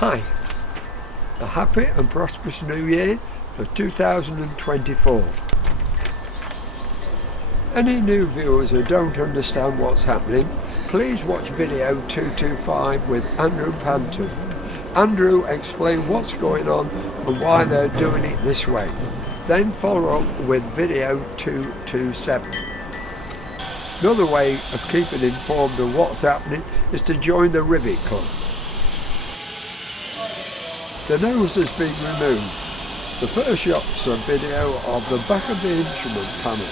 Hi, a happy and prosperous new year for 2024. Any new viewers who don't understand what's happening, please watch video 225 with Andrew Panton. Andrew explains what's going on and why they're doing it this way. Then follow up with video 227. Another way of keeping informed of what's happening is to join the Rivet Club. The nose has been removed. The first shot's a video of the back of the instrument panel.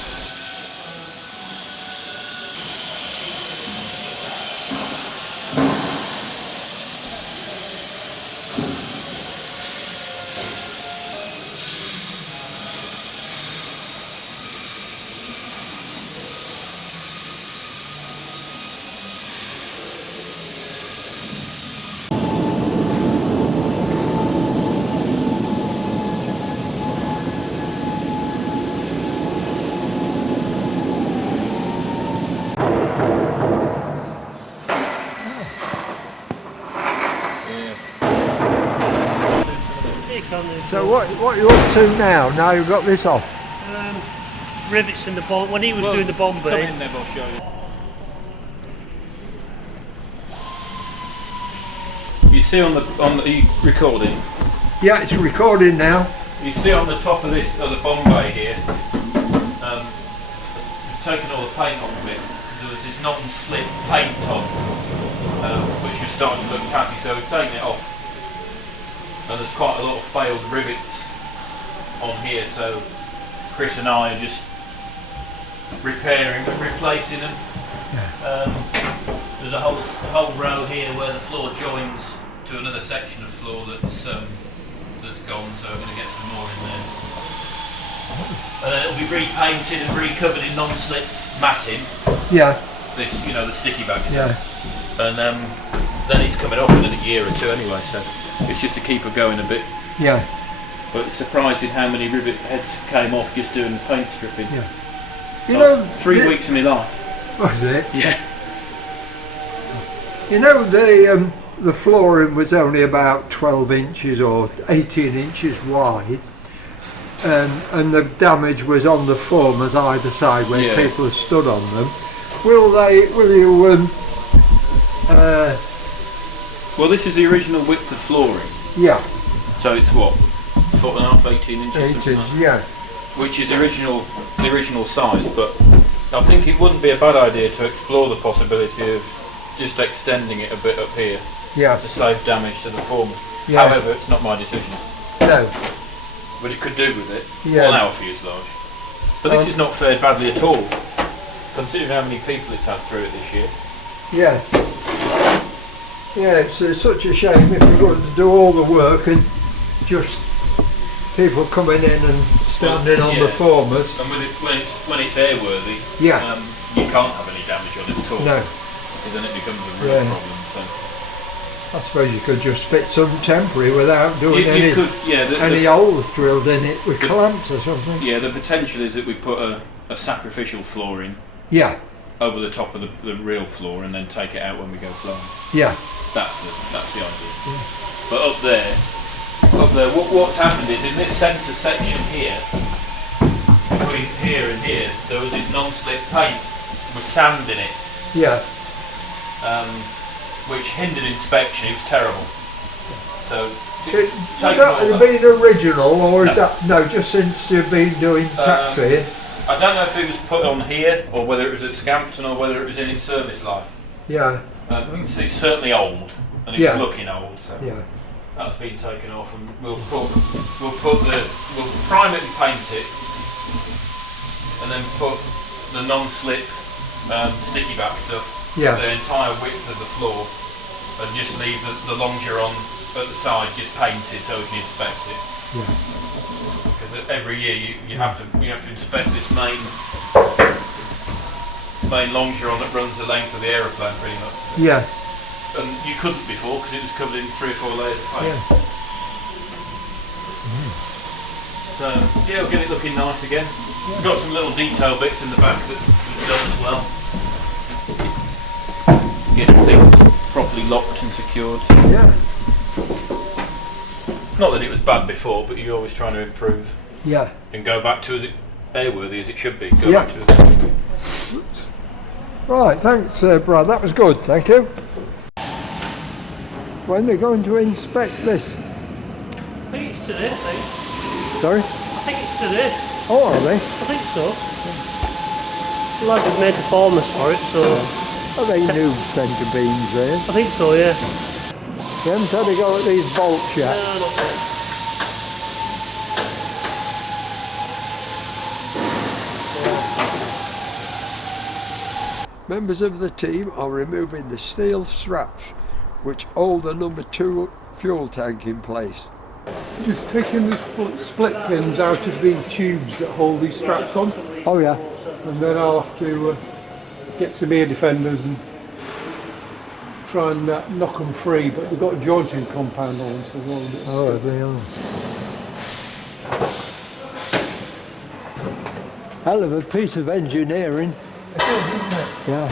So what are you up to now? Now you've got this off? Rivets in the bomb. When he was doing the bomb bay. Come in there, I'll show you. You see on the recording? Yeah, it's recording now. You see on the top of this the bomb bay here. Taken all the paint off of it. There was this non-slip paint on, which was starting to look tatty. So we've taken it off. And there's quite a lot of failed rivets on here, so Chris and I are just repairing and replacing them. There's a whole row here where the floor joins to another section of floor that's gone, so we're going to get some more in there. And then it'll be repainted and recovered in non-slip matting. Yeah. This, the sticky back stuff. Yeah. And then he's coming off in a year or two anyway, so it's just to keep her going a bit. Yeah. But it's surprising how many rivet heads came off just doing the paint stripping. Yeah. Three weeks of my life. Was it? Yeah. The flooring was only about 12 inches or 18 inches wide, and the damage was on the foamers either side where people had stood on them. Will you? Well, this is the original width of flooring. Yeah. So it's what, 4.5, 18 inches? 8 inches, yeah. Which is the original size, but I think it wouldn't be a bad idea to explore the possibility of just extending it a bit up here. Yeah. To save damage to the former. Yeah. However, it's not my decision. No. But it could do with it. Yeah. 1 hour for fuselage. But this has not fared badly at all, considering how many people it's had through it this year. Yeah. Yeah, it's such a shame if you're going to do all the work and just people coming in and standing on the formers. And when it's airworthy, you can't have any damage on it at all. No. Because then it becomes a real problem. So. I suppose you could just fit some temporary without doing any holes drilled in it with clamps or something. Yeah, the potential is that we put a sacrificial floor in. Yeah. Over the top of the real floor and then take it out when we go flying. Yeah. That's the idea. Yeah. But up there, what's happened is in this centre section here, between here and here, there was this non-slip paint with sand in it. Yeah. Which hindered inspection. It was terrible. So would that have been original, or is that just since you've been doing taxi? I don't know if it was put on here, or whether it was at Scampton, or whether it was in its service life. Yeah. You can see it's certainly old, and it's looking old. So that's been taken off, and we'll prime it and paint it, and then put the non-slip sticky back stuff. The entire width of the floor, and just leave the longeron at the side just painted so we can inspect it. Because every year you have to inspect this main longeron that runs the length of the aeroplane pretty much. Yeah. And you couldn't before because it was covered in 3 or 4 layers of paint. So we'll get it looking nice again. We've got some little detail bits in the back that we've done as well. Getting things properly locked and secured. Yeah. Not that it was bad before, but you're always trying to improve. Yeah. And go back to airworthy as it should be. Go Yeah. back to Right, thanks Brad, that was good, thank you. When they're going to inspect this? I think it's today, I think. Sorry? I think it's today. Oh, are they? I think so. The lads have made the formers for it, so... Are they new centre beams there? I think so, yeah. You haven't had a go at these bolts yet? No, not yet. Members of the team are removing the steel straps which hold the number 2 fuel tank in place. Just taking the split pins out of the tubes that hold these straps on, Oh yeah. and then I'll have to get some ear defenders and try and knock them free, but they've got a jointing compound on them, so they're all a bit Oh, stuck. they are. Hell of a piece of engineering. It is, isn't it? Yeah.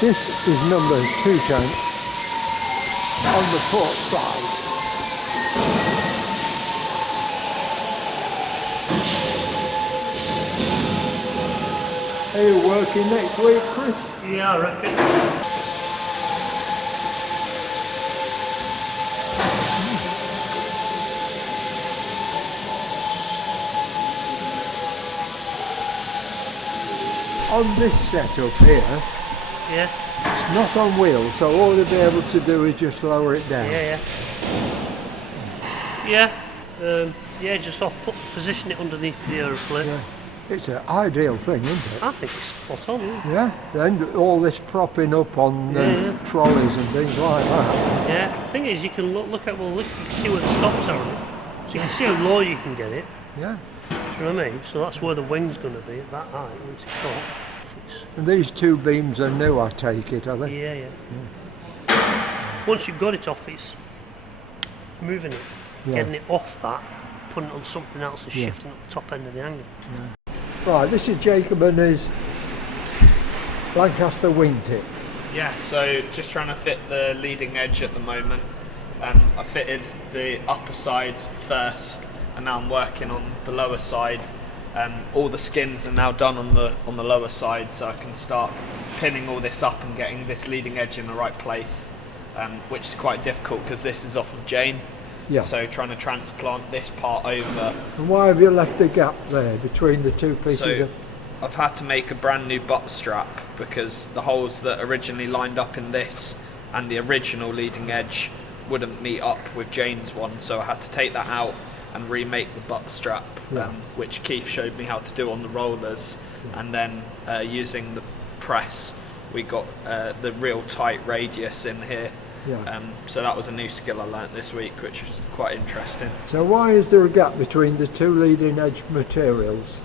This is number 2 tank on the port side. Are you working next week, Chris? Yeah, I reckon. On this setup here, Yeah, it's not on wheels, so all they'll be able to do is just lower it down. yeah. Yeah, just position it underneath the aeroplane. Yeah. It's an ideal thing, isn't it? I think it's spot on, yeah. Yeah. Then all this propping up on Yeah. trolleys and things like that. Yeah, the thing is, you can look at, you can see where the stops are on it. So you can see how low you can get it. Yeah. Do you know what I mean? So that's where the wing's going to be, at that height, once it's off. And these 2 beams are new, I take it, are they? Yeah. Once you've got it off, it's moving it, Yeah. getting it off that, putting it on something else and Yeah. shifting up the top end of the angle. Right, this is Jacob and his Lancaster wingtip. Yeah, so just trying to fit the leading edge at the moment. I fitted the upper side first, and now I'm working on the lower side. All the skins are now done on the lower side, so I can start pinning all this up and getting this leading edge in the right place, which is quite difficult because this is off of Jane. Yeah. So trying to transplant this part over. And why have you left a gap there between the 2 pieces So of... I've had to make a brand new butt strap because the holes that originally lined up in this and the original leading edge wouldn't meet up with Jane's one, so I had to take that out and remake the butt strap, Yeah. which Keith showed me how to do on the rollers, and then using the press we got the real tight radius in here. Yeah. So that was a new skill I learnt this week, which was quite interesting. So why is there a gap between the 2 leading edge materials?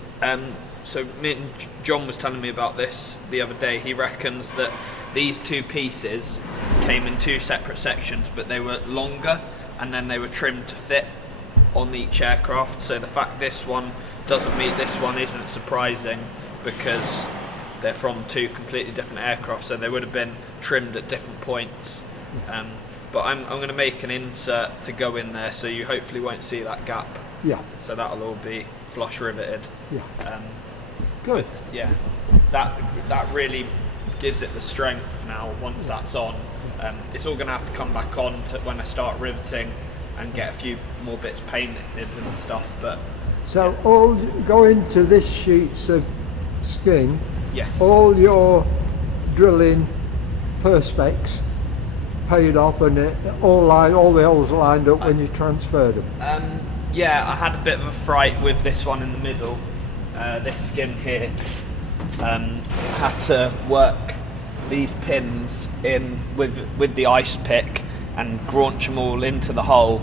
So me and John was telling me about this the other day. He reckons that these 2 pieces came in 2 separate sections, but they were longer and then they were trimmed to fit on each aircraft. So the fact this one doesn't meet this one isn't surprising because they're from 2 completely different aircraft, so they would have been trimmed at different points. But I'm going to make an insert to go in there, so you hopefully won't see that gap. Yeah. So that'll all be flush riveted. Yeah. Good. Yeah, that really gives it the strength now. Once that's on, it's all going to have to come back on when I start riveting and get a few more bits painted and stuff. But So all going to this sheets of skin, yes, all your drilling perspex paid off and all the holes lined up when you transferred them. yeah, I had a bit of a fright with this one in the middle. This skin here, I had to work these pins in with the ice pick and graunch them all into the hole,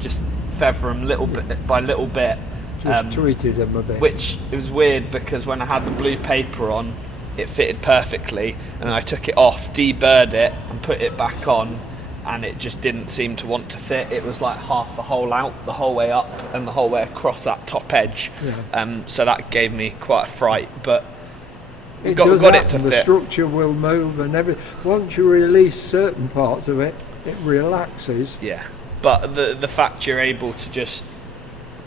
just feather them little bit by little bit. Just tweeted them a bit. Which was weird because when I had the blue paper on, it fitted perfectly, and I took it off, deburred it, and put it back on, and it just didn't seem to want to fit. It was like half the hole out the whole way up and the whole way across that top edge. So that gave me quite a fright, but It got does it happen, to the fit. structure will move and everything. Once you release certain parts of it, it relaxes. Yeah, but the fact you're able to just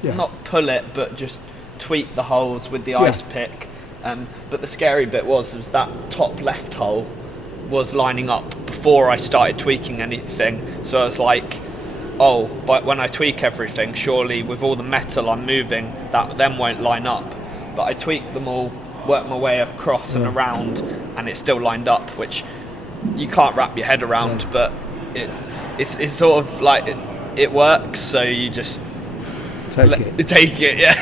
not pull it, but just tweak the holes with the ice pick. But the scary bit was that top left hole was lining up before I started tweaking anything. So I was like, oh, but when I tweak everything, surely with all the metal I'm moving, that then won't line up. But I tweaked them all, worked my way across and around, and it still lined up, which you can't wrap your head around, but it's sort of like it works, so you just take it, yeah.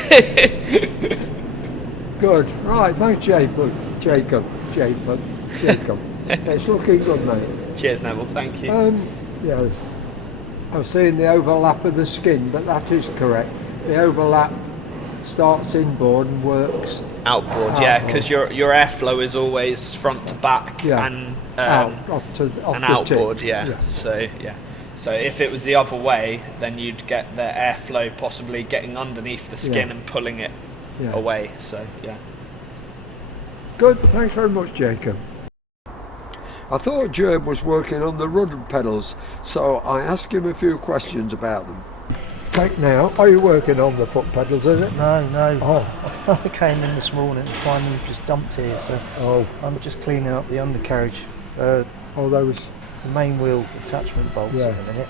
Good. Right, thanks, Jacob. It's looking good, mate. Cheers, Neville. Thank you. Yeah, I've seen the overlap of the skin, but that is correct. The overlap starts inboard and works outboard, yeah, because your airflow is always front to back and off and the outboard, tip. yeah. So if it was the other way, then you'd get the airflow possibly getting underneath the skin and pulling it away. So yeah. Good. Thanks very much, Jacob. I thought Gerb was working on the rudder pedals, so I asked him a few questions about them. Take now. Are you working on the foot pedals, is it? No. Oh. I came in this morning to find them just dumped here, so I'm just cleaning up the undercarriage. Those. The main wheel attachment bolts in a minute.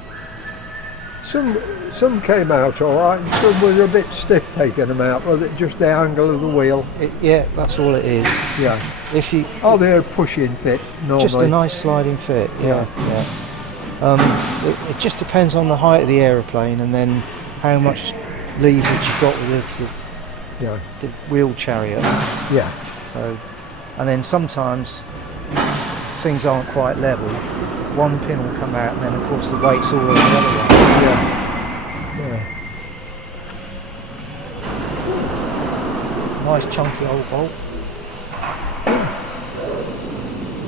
Some came out all right, and some was a bit stiff taking them out. Was it just the angle of the wheel? Yeah, that's all it is. Yeah. They're a pushing fit normally. Just a nice sliding fit. Yeah. It just depends on the height of the aeroplane and then how much leverage you've got with the wheel chariot. Yeah. So, and then sometimes things aren't quite level. One pin will come out, and then of course the weight's all on the other one. Yeah. Nice chunky old bolt. A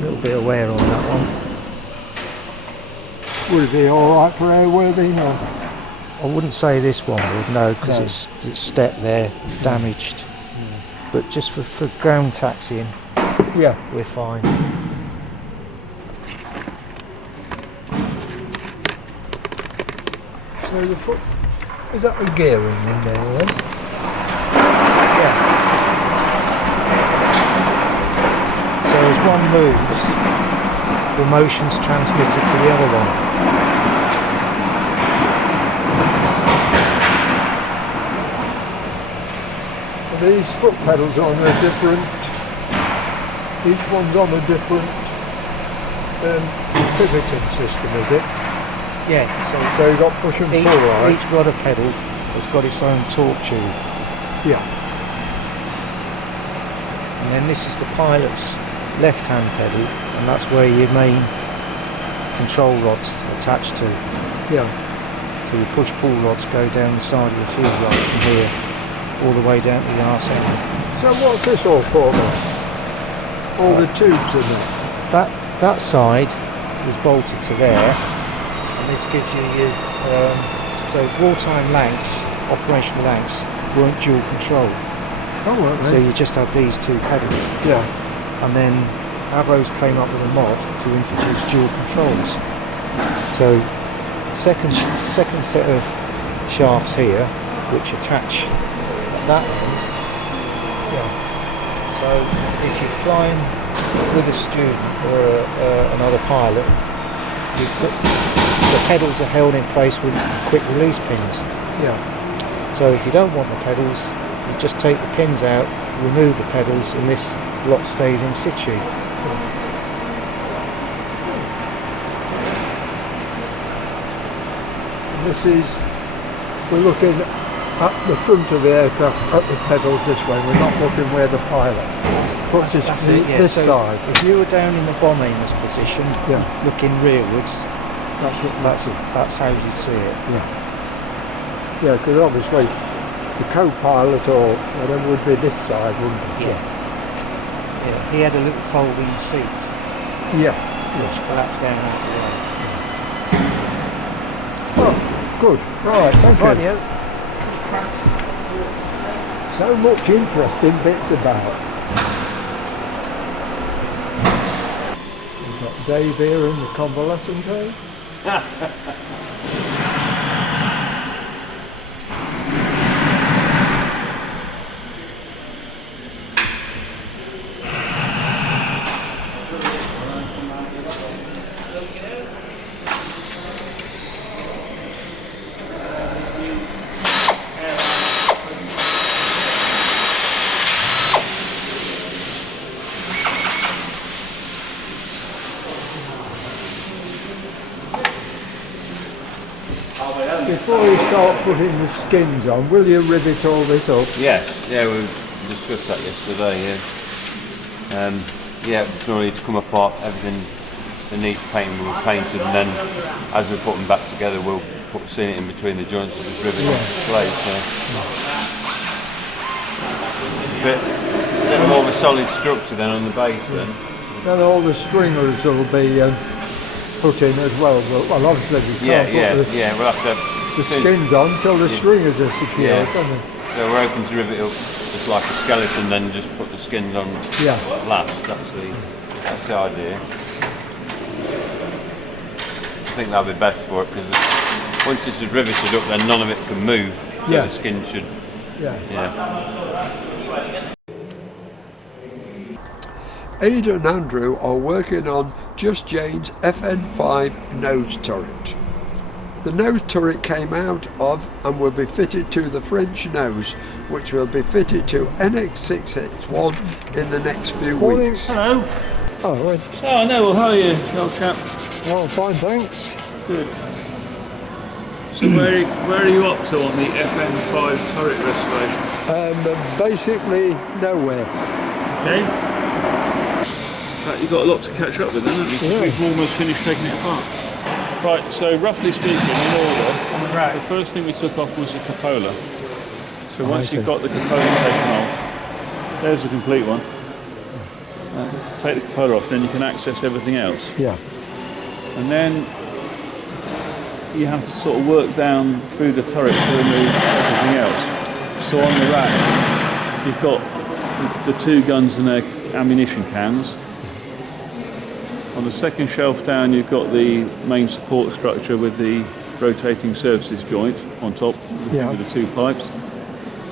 little bit of wear on that one. Would it be all right for airworthy? Or? I wouldn't say this one would, no, because it's stepped there, damaged. But just for ground taxiing, we're fine. So the foot, is that the gearing in there then? Yeah. So as one moves, the motion's transmitted to the other one. And these foot pedals are on a different, each one's on a different pivoting system, is it? Yeah, so you've got push and pull, right? Each rudder pedal has got its own torque tube. Yeah. And then this is the pilot's left-hand pedal, and that's where your main control rod's attached to. Yeah. So your push-pull rods go down the side of the fuselage from here all the way down to the arse end. So what's this all for then? All the tubes in it? That side is bolted to there. And this gives you your, so wartime Lancs, operational Lancs, weren't dual control. Oh, weren't they? So you just had these two pedals. Yeah. And then Avros came up with a mod to introduce dual controls. So second set of shafts here, which attach at that end. Yeah. So if you're flying with a student or another pilot, the pedals are held in place with quick release pins. Yeah. So if you don't want the pedals, you just take the pins out, remove the pedals, and this lot stays in situ. This is, we're looking at the front of the aircraft at the pedals this way. We're not looking where the pilot puts That's it, yeah. this So side. if you were down in the bomb aimer's position, looking rearwards, that's how you'd see it. Yeah, because obviously the co-pilot or whatever would be this side, wouldn't it? Yeah. He had a little folding seat. Yeah. Which collapsed down out the way. Good. Right, thank you. Rightio. So much interesting bits about. We've got Dave here in the convalescent home. Before you start putting the skins on, will you rivet all this up? Yeah, we discussed that yesterday, yeah, it's going to need to come apart, everything that needs painting will be painted, and then as we put them back together we'll put sealant in between the joints and just rivet into place. A bit more of a solid structure then on the base then. Then all the stringers will be put in as well, well obviously we can't put we'll have to the skins on until the stringers are secured. So we're hoping to rivet it up just like a skeleton, then just put the skins on last. That's the idea. I think that'll be best for it, because once this is riveted up, then none of it can move. So the skin should. Ada and Andrew are working on Just Jane's FN5 nose turret. The nose turret came out of and will be fitted to the French nose, which will be fitted to NX611 in the next few weeks. Hello. Oh, right. Oh no, well how are you, old chap? Oh, fine, thanks. Good. So where are you up to on the FN5 turret restoration? Basically nowhere. Okay. You've got a lot to catch up with then, haven't you? 'Cause we've almost finished taking it apart. Right, so roughly speaking, in order, the first thing we took off was the cupola. So once you've got the cupola taken off, there's the complete one. Take the cupola off, then you can access everything else. Yeah. And then you have to sort of work down through the turret to remove everything else. So on the rack, you've got the two guns and their ammunition cans. On the second shelf down, you've got the main support structure with the rotating surfaces joint on top with the two pipes.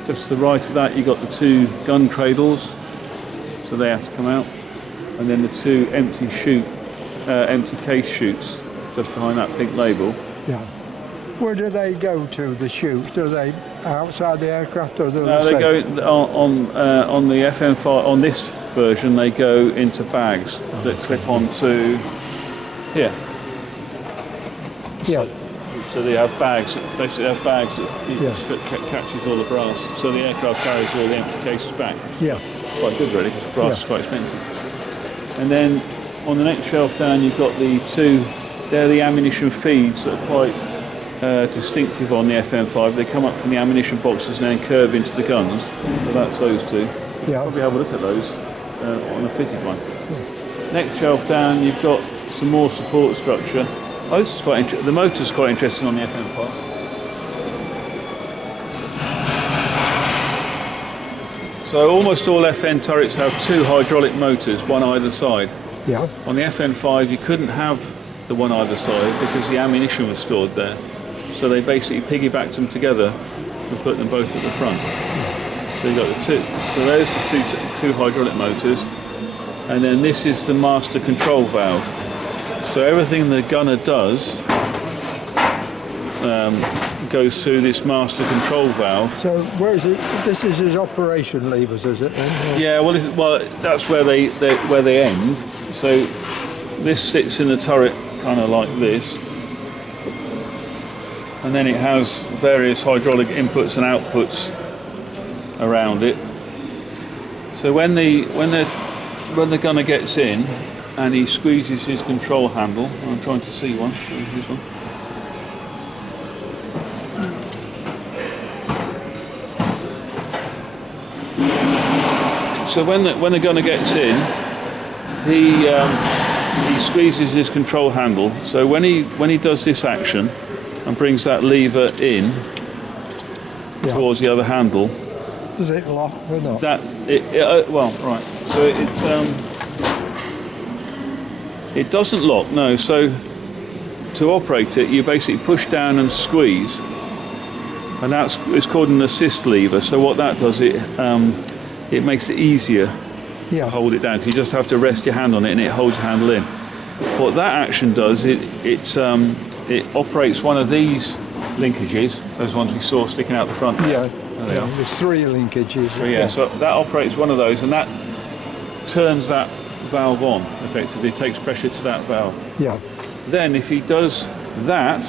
Just to the right of that, you've got the two gun cradles, so they have to come out, and then the two empty case chutes just behind that pink label. Yeah. Where do they go to, the chutes? Do they outside the aircraft or do they go on the FN5 on this version? They go into bags that clip onto here. Yeah. So they have bags. Basically, have bags that catches all the brass. So the aircraft carries all the empty cases back. Yeah. Quite good, really, because brass is quite expensive. And then on the next shelf down, you've got the two. They're the ammunition feeds that are quite distinctive on the FN5. They come up from the ammunition boxes and then curve into the guns. So that's those two. Yeah. Probably have a look at those on a fitted one. Yeah. Next shelf down, you've got some more support structure. Oh, this is quite interesting. The motor's quite interesting on the FN5. So almost all FN turrets have two hydraulic motors, one either side. Yeah. On the FN5, you couldn't have the one either side because the ammunition was stored there. So they basically piggybacked them together and put them both at the front. So you got the two. So there's the two hydraulic motors, and then this is the master control valve. So everything the gunner does goes through this master control valve. So where is it? This is his operation levers, is it then? Yeah, well, that's where they end. So this sits in the turret kind of like this, and then it has various hydraulic inputs and outputs around it. So when the gunner gets in and he squeezes his control handle, I'm trying to see one. Here's one. So when the gunner gets in, he squeezes his control handle. So when he does this action, and brings that lever in towards the other handle. Does it lock or not? Well, right. So it doesn't lock. No. So to operate it, you basically push down and squeeze, and it's called an assist lever. So what that does, it makes it easier to hold it down, because you just have to rest your hand on it and it holds the handle in. What that action does, it operates one of these linkages, those ones we saw sticking out the front there. There's 3 linkages. So that operates one of those, and that turns that valve on effectively. It takes pressure to that valve. Then if he does that,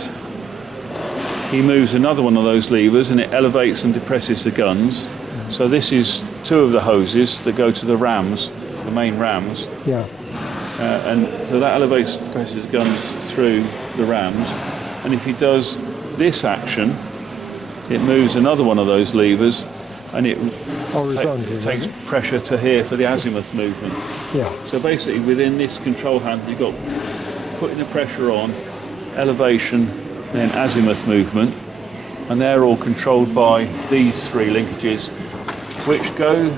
he moves another one of those levers and it elevates and depresses the guns. So this is 2 of the hoses that go to the rams, the main rams. And so that elevates and depresses the guns through the rams. And if he does this action, it moves another one of those levers and it takes pressure to here for the azimuth movement. So basically within this control handle you've got putting the pressure on, elevation, then azimuth movement, and they're all controlled by these 3 linkages, which go,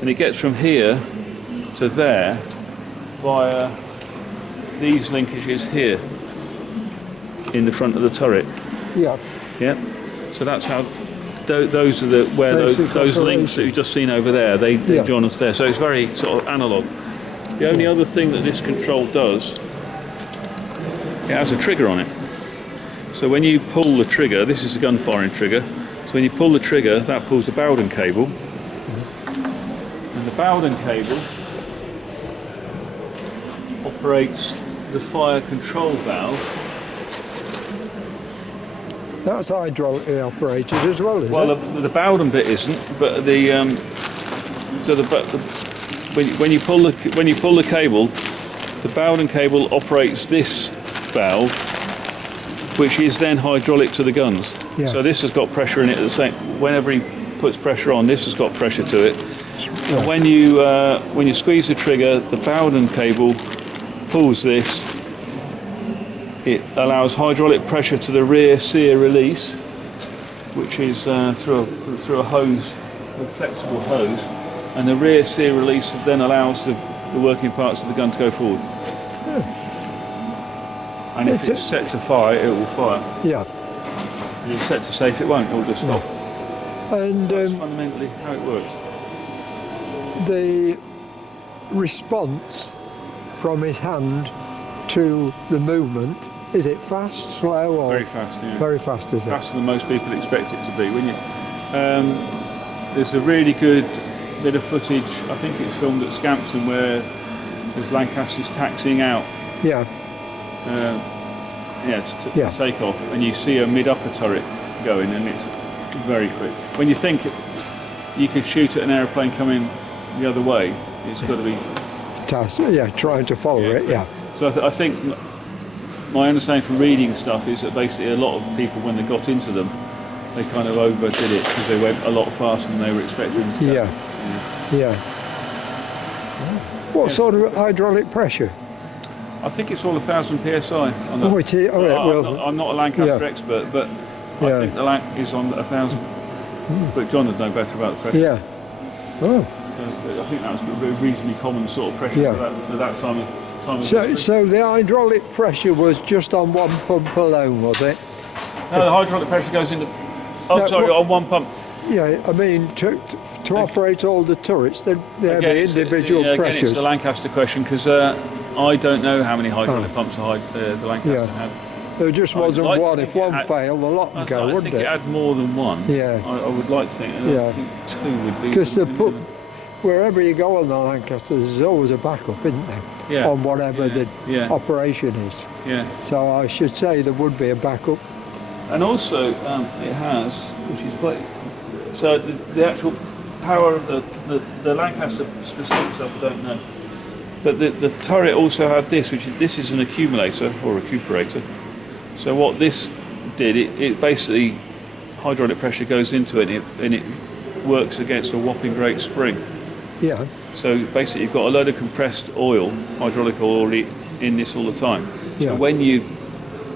and it gets from here to there via these linkages here in the front of the turret. So that's how those are those links that you've just seen over there. They join us there. So it's very sort of analog. The only other thing that this control does, it has a trigger on it. So when you pull the trigger, this is a gun firing trigger. So when you pull the trigger, that pulls the Bowden cable, and the Bowden cable operates the fire control valve. That's hydraulically operated as well, is it? Well, the Bowden bit isn't, but when you pull the cable, the Bowden cable operates this valve, which is then hydraulic to the guns. So this has got pressure in it at the same. Whenever he puts pressure on, this has got pressure to it. And when you squeeze the trigger, the Bowden cable pulls this. It allows hydraulic pressure to the rear sear release, which is through a hose, a flexible hose, and the rear sear release then allows the working parts of the gun to go forward. And if it's set to fire, it will fire. If it's set to safe, it won't. It will just stop. And so that's fundamentally how it works. The response from his hand to the movement, is it fast, slow, or very fast? Very fast, is it? Faster than most people expect it to be. When you, there's a really good bit of footage. I think it's filmed at Scampton where there's Lancaster's taxiing out. To take off, and you see a mid-upper turret going, and it's very quick. When you think you can shoot at an aeroplane coming the other way, it's got to be trying to follow it. So I think my understanding from reading stuff is that basically a lot of people, when they got into them, they kind of overdid it because they went a lot faster than they were expecting to go. What sort of hydraulic pressure? I think it's all 1,000 psi. On the, I'm not a Lancaster expert, but I think the Lanc is on 1,000. But John would know better about the pressure. So I think that's a reasonably common sort of pressure for that time of history. So the hydraulic pressure was just on one pump alone, was it? No, the hydraulic pressure goes into. On one pump. I mean, to operate all the turrets, they have the individual pressures. Again, it's the Lancaster question, because I don't know how many hydraulic pumps the Lancaster had. There just wasn't one. If one failed, the lot would go, wouldn't it? I think it had more than one. I would like to think. I think 2 would be. Because wherever you go on the Lancaster, there's always a backup, isn't there? On whatever the operation is. So I should say there would be a backup. And also, it has, which is quite. So the actual power of the Lancaster specific stuff, I don't know. But the turret also had this, this is an accumulator or recuperator. So what this did, it basically, hydraulic pressure goes into it and it works against a whopping great spring. So basically you've got a load of compressed oil, hydraulic oil in this all the time. So when you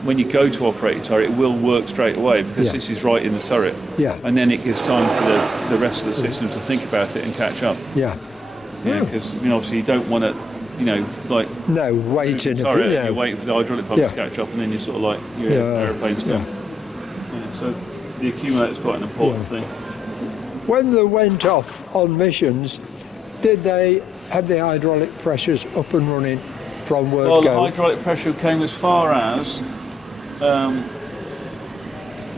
when you go to operate your turret, it will work straight away because Yeah. this is right in the turret. Yeah. And then it gives time for the rest of the system to think about it and catch up. Yeah. Yeah, because obviously you don't want to, like No, waiting. turret, Yeah. you're waiting for the hydraulic pump Yeah. to catch up, and then you're sort of like your Yeah. aeroplane's gone. Yeah, so the accumulator is quite an important thing. When they went off on missions, did they have the hydraulic pressures up and running from word Well, go? the hydraulic pressure came as far as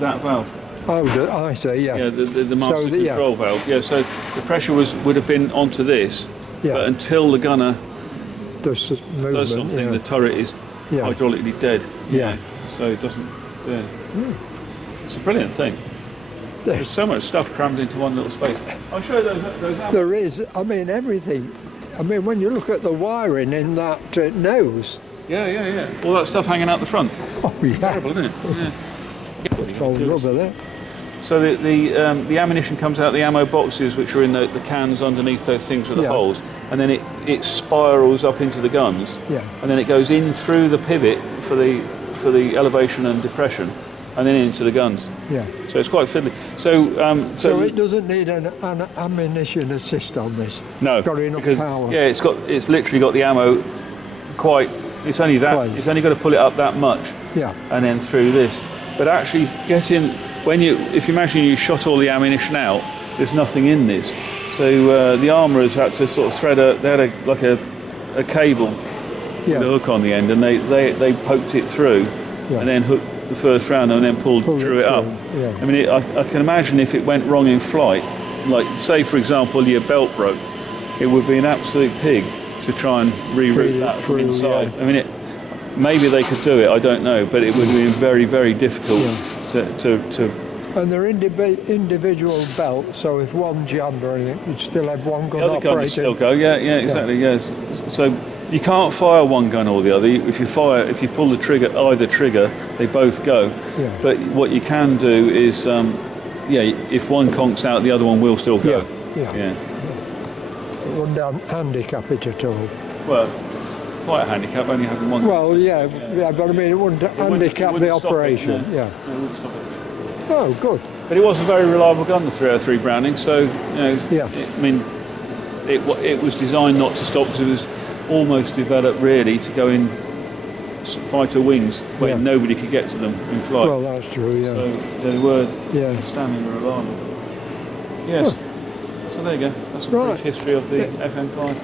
that valve. Oh, I see. Yeah. Yeah, the master So control valve. Yeah, so the pressure would have been onto this, Yeah. but until the gunner Does movement, does something, yeah. the turret is Yeah. hydraulically dead. Yeah. So it doesn't. Yeah. It's a brilliant thing. Yeah. There's so much stuff crammed into one little space. I'll show you those apples. There is. I mean, everything. I mean, when you look at the wiring in that nose. Yeah. All that stuff hanging out the front. Oh yeah. Terrible, isn't it? Yeah. It's all rubber there. So the ammunition comes out the ammo boxes, which are in the cans underneath those things with the Yeah. holes, and then it spirals up into the guns, Yeah. and then it goes in through the pivot for the elevation and depression, and then into the guns. Yeah. So it's quite fiddly. So it doesn't need an ammunition assist on this. no, It's got enough because power. yeah, it's literally got the ammo quite. It's only that. Close. It's only got to pull it up that much, Yeah. and then through this. But actually, if you imagine you shot all the ammunition out, there's nothing in this. So the armourers had to sort of thread they had a cable Yeah. with a hook on the end, and they poked it through, Yeah. and then hooked the first round, and then drew it up. Yeah. I mean, I can imagine if it went wrong in flight, like say for example your belt broke, it would be an absolute pig to try and reroute Feed it that from through, inside. yeah. I mean, maybe they could do it, I don't know, but it would have been very, very difficult to And they're individual belts, so if one jammed or anything, you'd still have one gun the other gun would operating. still go. Yeah, exactly. Yes. So you can't fire one gun or the other. If you pull the trigger, either trigger, they both go. Yeah. But what you can do is, if one conks out, the other one will still go. Yeah. It wouldn't handicap it at all. Well, quite a handicap only having one. Well, yeah, but I mean, it wouldn't handicap the operation. Yeah, it wouldn't stop it. Oh, good. But it was a very reliable gun, the 303 Browning. So Yeah. it was designed not to stop because it was almost developed really to go in fighter wings where Yeah. nobody could get to them in flight. Well, that's true, yeah. So they were Yeah. standing reliable. Yes. So there you go. That's a Right. brief history of the FM5.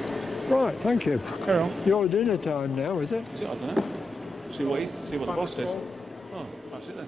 Right, thank you. Carry on. Your dinner time now, is it? I don't know. See what the boss says. Oh, that's it then.